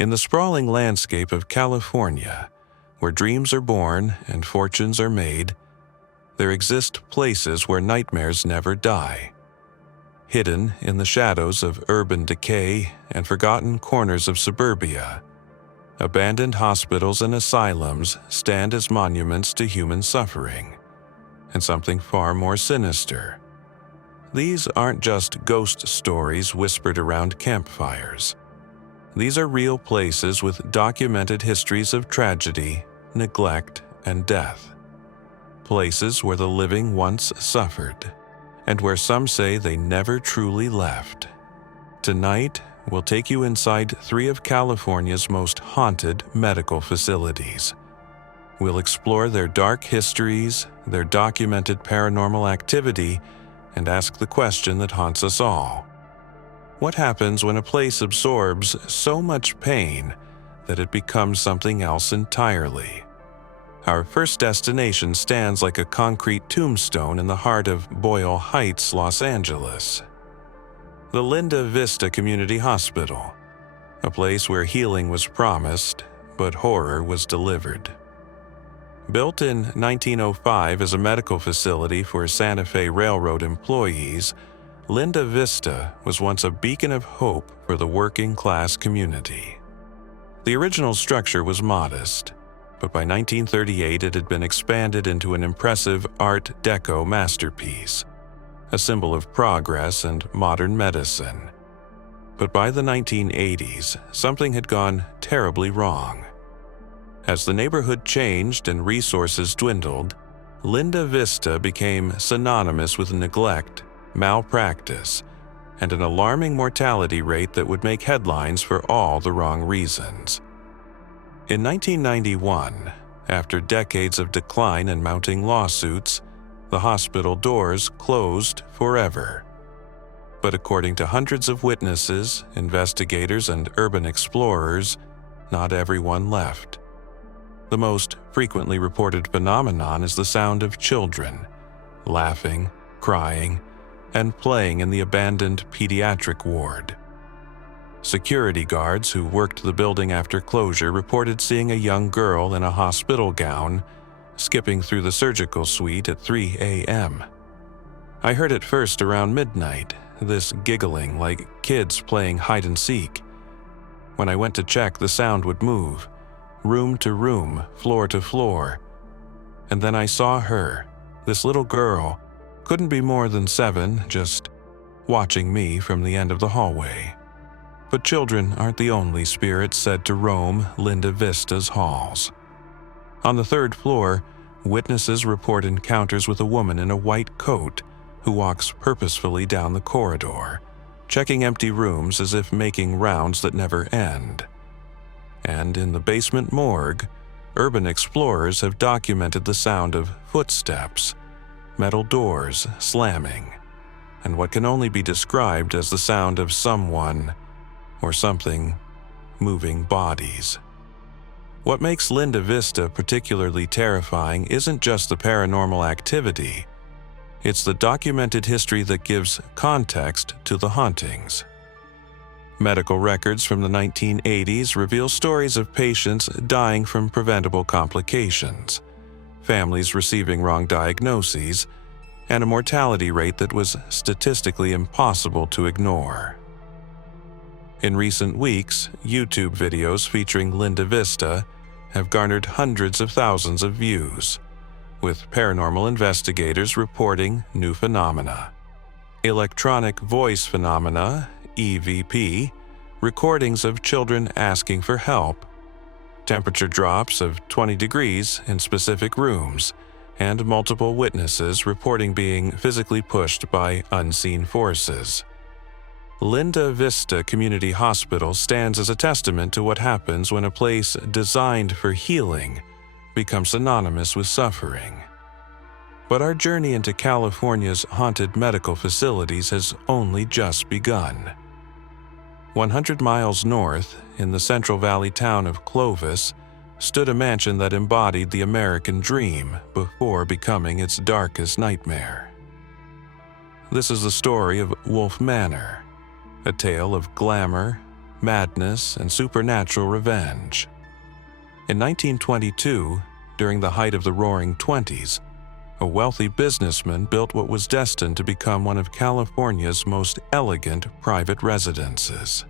In the sprawling landscape of California, where dreams are born and fortunes are made, there exist places where nightmares never die. Hidden in the shadows of urban decay and forgotten corners of suburbia, abandoned hospitals and asylums stand as monuments to human suffering, and something far more sinister. These aren't just ghost stories whispered around campfires. These are real places with documented histories of tragedy, neglect, and death. Places where the living once suffered, and where some say they never truly left. Tonight, we'll take you inside 3 of California's most haunted medical facilities. We'll explore their dark histories, their documented paranormal activity, and ask the question that haunts us all. What happens when a place absorbs so much pain that it becomes something else entirely? Our first destination stands like a concrete tombstone in the heart of Boyle Heights, Los Angeles. The Linda Vista Community Hospital, a place where healing was promised, but horror was delivered. Built in 1905 as a medical facility for Santa Fe Railroad employees, Linda Vista was once a beacon of hope for the working-class community. The original structure was modest, but by 1938 it had been expanded into an impressive Art Deco masterpiece, a symbol of progress and modern medicine. But by the 1980s, something had gone terribly wrong. As the neighborhood changed and resources dwindled, Linda Vista became synonymous with neglect, malpractice, and an alarming mortality rate that would make headlines for all the wrong reasons. In 1991, after decades of decline and mounting lawsuits, the hospital doors closed forever. But according to hundreds of witnesses, investigators, and urban explorers, not everyone left. The most frequently reported phenomenon is the sound of children, laughing, crying, and playing in the abandoned pediatric ward. Security guards who worked the building after closure reported seeing a young girl in a hospital gown skipping through the surgical suite at 3 a.m. I heard it first around midnight, this giggling like kids playing hide and seek. When I went to check, the sound would move, room to room, floor to floor. And then I saw her, this little girl, couldn't be more than 7, just watching me from the end of the hallway. But children aren't the only spirits said to roam Linda Vista's halls. On the 3rd floor, witnesses report encounters with a woman in a white coat who walks purposefully down the corridor, checking empty rooms as if making rounds that never end. And in the basement morgue, urban explorers have documented the sound of footsteps, metal doors slamming, and what can only be described as the sound of someone or something moving bodies. What makes Linda Vista particularly terrifying isn't just the paranormal activity, it's the documented history that gives context to the hauntings. Medical records from the 1980s reveal stories of patients dying from preventable complications, families receiving wrong diagnoses, and a mortality rate that was statistically impossible to ignore. In recent weeks, YouTube videos featuring Linda Vista have garnered hundreds of thousands of views, with paranormal investigators reporting new phenomena. Electronic voice phenomena, EVP, recordings of children asking for help, temperature drops of 20 degrees in specific rooms, and multiple witnesses reporting being physically pushed by unseen forces. Linda Vista Community Hospital stands as a testament to what happens when a place designed for healing becomes synonymous with suffering. But our journey into California's haunted medical facilities has only just begun. 100 miles north, in the Central Valley town of Clovis, stood a mansion that embodied the American dream before becoming its darkest nightmare. This is the story of Wolfe Manor, a tale of glamour, madness, and supernatural revenge. In 1922, during the height of the Roaring Twenties, a wealthy businessman built what was destined to become one of California's most elegant private residences.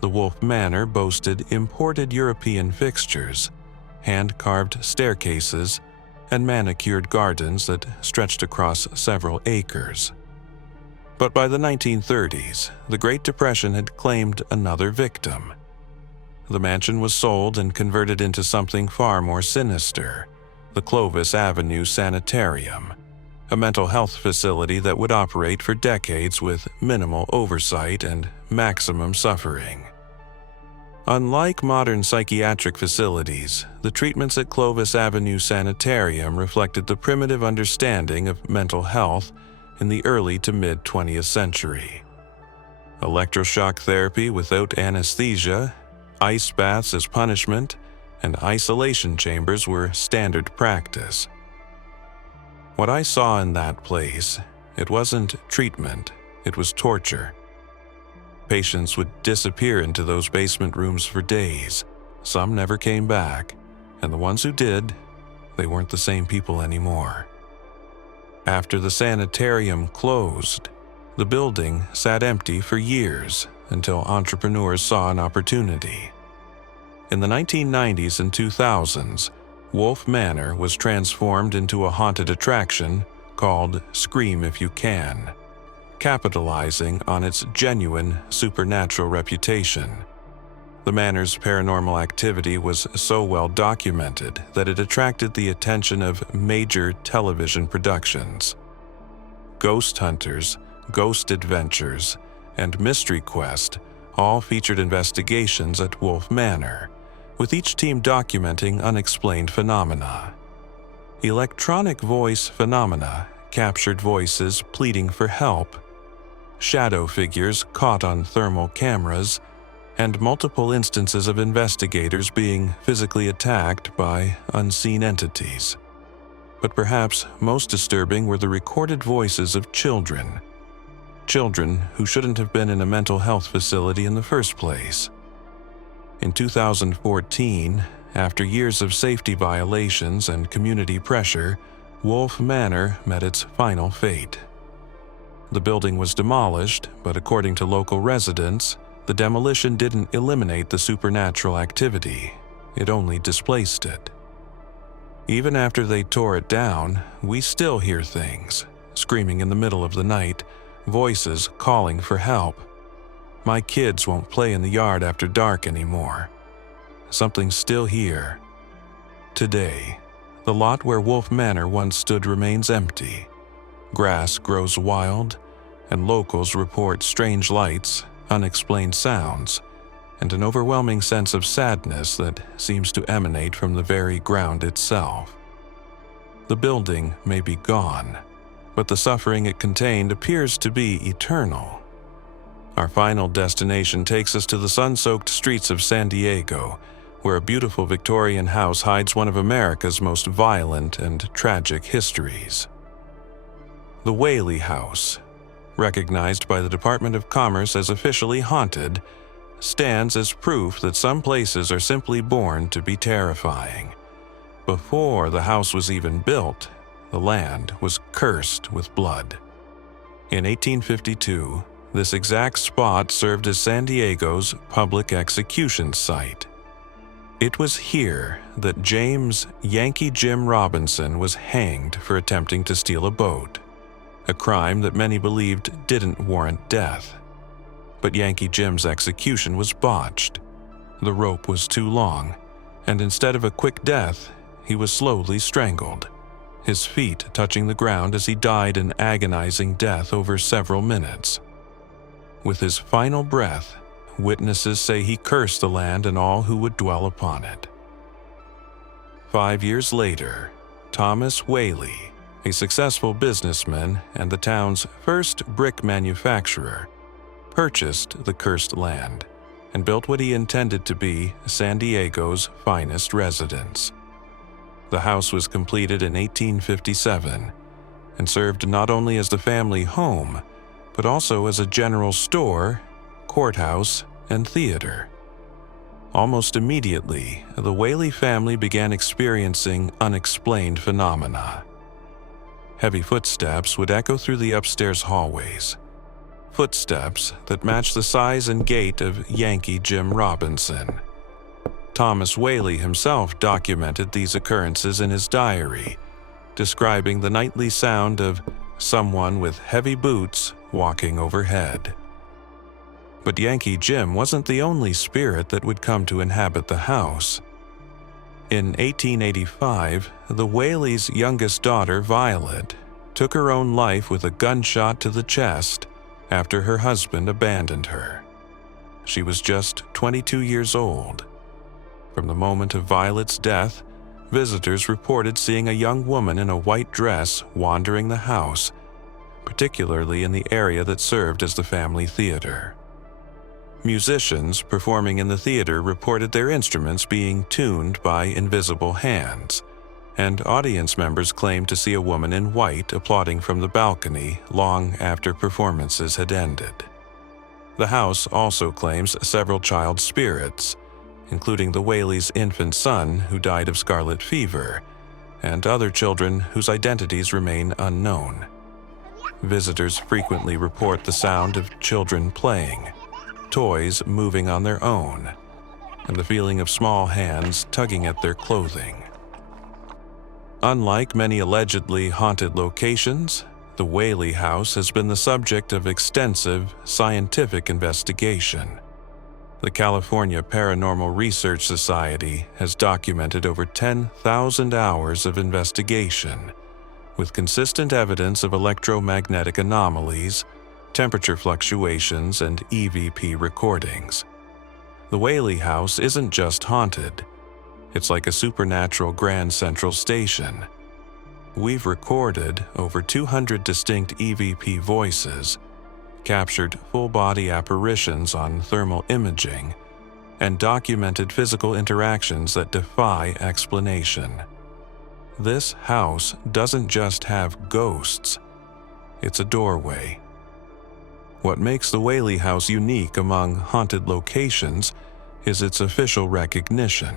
The Wolfe Manor boasted imported European fixtures, hand-carved staircases, and manicured gardens that stretched across several acres. But by the 1930s, the Great Depression had claimed another victim. The mansion was sold and converted into something far more sinister: the Clovis Avenue Sanitarium, a mental health facility that would operate for decades with minimal oversight and maximum suffering. Unlike modern psychiatric facilities, the treatments at Clovis Avenue Sanitarium reflected the primitive understanding of mental health in the early to mid-20th century. Electroshock therapy without anesthesia, ice baths as punishment, and isolation chambers were standard practice. What I saw in that place, it wasn't treatment, it was torture. Patients would disappear into those basement rooms for days. Some never came back, and the ones who did, they weren't the same people anymore. After the sanitarium closed, the building sat empty for years until entrepreneurs saw an opportunity. In the 1990s and 2000s, Wolfe Manor was transformed into a haunted attraction called Scream If You Can, capitalizing on its genuine supernatural reputation. The manor's paranormal activity was so well documented that it attracted the attention of major television productions. Ghost Hunters, Ghost Adventures, and Mystery Quest all featured investigations at Wolfe Manor, with each team documenting unexplained phenomena. Electronic voice phenomena captured voices pleading for help, shadow figures caught on thermal cameras, and multiple instances of investigators being physically attacked by unseen entities. But perhaps most disturbing were the recorded voices of children. Children who shouldn't have been in a mental health facility in the first place. In 2014, after years of safety violations and community pressure, Wolfe Manor met its final fate. The building was demolished, but according to local residents, the demolition didn't eliminate the supernatural activity, it only displaced it. Even after they tore it down, we still hear things, screaming in the middle of the night, voices calling for help. My kids won't play in the yard after dark anymore. Something's still here. Today, the lot where Wolfe Manor once stood remains empty. Grass grows wild, and locals report strange lights, unexplained sounds, and an overwhelming sense of sadness that seems to emanate from the very ground itself. The building may be gone, but the suffering it contained appears to be eternal. Our final destination takes us to the sun-soaked streets of San Diego, where a beautiful Victorian house hides one of America's most violent and tragic histories. The Whaley House, recognized by the Department of Commerce as officially haunted, stands as proof that some places are simply born to be terrifying. Before the house was even built, the land was cursed with blood. In 1852, this exact spot served as San Diego's public execution site. It was here that James "Yankee Jim" Robinson was hanged for attempting to steal a boat, a crime that many believed didn't warrant death. But Yankee Jim's execution was botched. The rope was too long, and instead of a quick death, he was slowly strangled, his feet touching the ground as he died an agonizing death over several minutes. With his final breath, witnesses say he cursed the land and all who would dwell upon it. 5 years later, Thomas Whaley, a successful businessman and the town's first brick manufacturer, purchased the cursed land and built what he intended to be San Diego's finest residence. The house was completed in 1857 and served not only as the family home, but also as a general store, courthouse, and theater. Almost immediately, the Whaley family began experiencing unexplained phenomena. Heavy footsteps would echo through the upstairs hallways, footsteps that matched the size and gait of Yankee Jim Robinson. Thomas Whaley himself documented these occurrences in his diary, describing the nightly sound of someone with heavy boots walking overhead. But Yankee Jim wasn't the only spirit that would come to inhabit the house. In 1885, the Whaley's youngest daughter, Violet, took her own life with a gunshot to the chest after her husband abandoned her. She was just 22 years old. From the moment of Violet's death, visitors reported seeing a young woman in a white dress wandering the house, particularly in the area that served as the family theater. Musicians performing in the theater reported their instruments being tuned by invisible hands, and audience members claimed to see a woman in white applauding from the balcony long after performances had ended. The house also claims several child spirits, including the Whaley's infant son who died of scarlet fever, and other children whose identities remain unknown. Visitors frequently report the sound of children playing, toys moving on their own, and the feeling of small hands tugging at their clothing. Unlike many allegedly haunted locations, the Whaley House has been the subject of extensive scientific investigation. The California Paranormal Research Society has documented over 10,000 hours of investigation, with consistent evidence of electromagnetic anomalies, temperature fluctuations, and EVP recordings. The Whaley House isn't just haunted. It's like a supernatural Grand Central Station. We've recorded over 200 distinct EVP voices, captured full-body apparitions on thermal imaging, and documented physical interactions that defy explanation. This house doesn't just have ghosts. It's a doorway. What makes the Whaley House unique among haunted locations is its official recognition.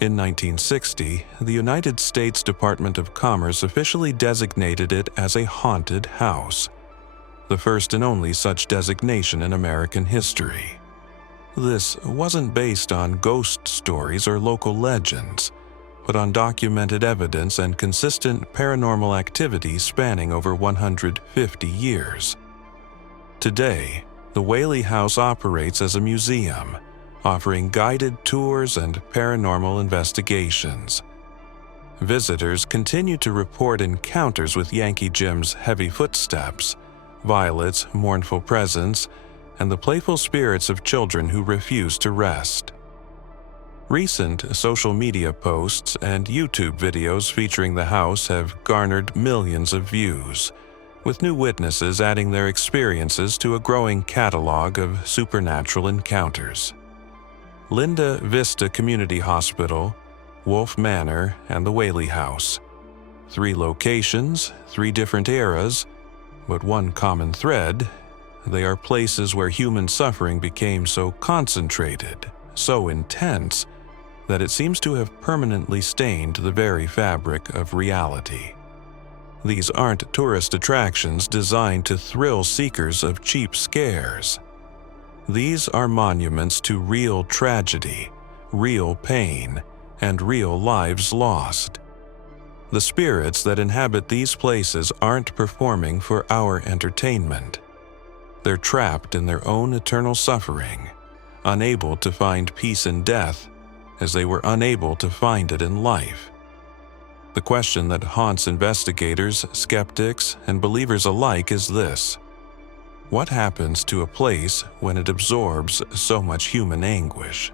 In 1960, the United States Department of Commerce officially designated it as a haunted house, the first and only such designation in American history. This wasn't based on ghost stories or local legends, but on documented evidence and consistent paranormal activity spanning over 150 years. Today, the Whaley House operates as a museum, offering guided tours and paranormal investigations. Visitors continue to report encounters with Yankee Jim's heavy footsteps, Violet's mournful presence, and the playful spirits of children who refuse to rest. Recent social media posts and YouTube videos featuring the house have garnered millions of views, with new witnesses adding their experiences to a growing catalog of supernatural encounters. Linda Vista Community Hospital, Wolfe Manor, and the Whaley House. 3 locations, 3 different eras, but one common thread: they are places where human suffering became so concentrated, so intense, that it seems to have permanently stained the very fabric of reality. These aren't tourist attractions designed to thrill seekers of cheap scares. These are monuments to real tragedy, real pain, and real lives lost. The spirits that inhabit these places aren't performing for our entertainment. They're trapped in their own eternal suffering, unable to find peace in death as they were unable to find it in life. The question that haunts investigators, skeptics, and believers alike is this: what happens to a place when it absorbs so much human anguish?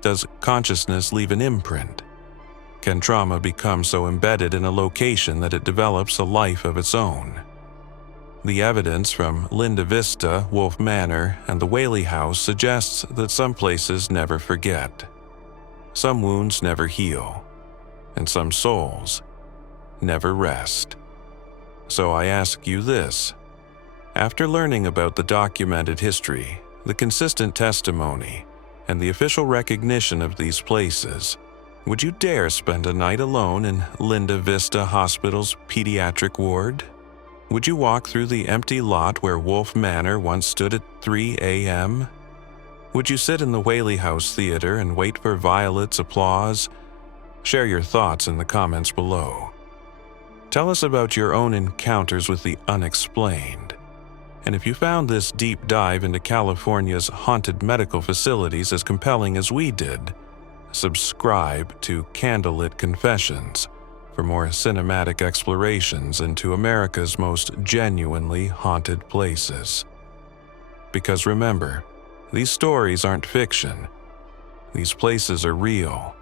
Does consciousness leave an imprint? Can trauma become so embedded in a location that it develops a life of its own? The evidence from Linda Vista, Wolfe Manor, and the Whaley House suggests that some places never forget. Some wounds never heal, and some souls never rest. So I ask you this: after learning about the documented history the consistent testimony, and the official recognition of these places, would you dare spend a night alone in Linda Vista Hospital's pediatric ward? Would you walk through the empty lot where Wolfe Manor once stood at 3 a.m.? Would you sit in the Whaley House theater and wait for Violet's applause? Share your thoughts in the comments below. Tell us about your own encounters with the unexplained. And if you found this deep dive into California's haunted medical facilities as compelling as we did, subscribe to Candlelit Confessions for more cinematic explorations into America's most genuinely haunted places. Because remember, these stories aren't fiction. These places are real.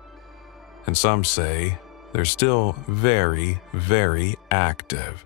And some say they're still very, very active.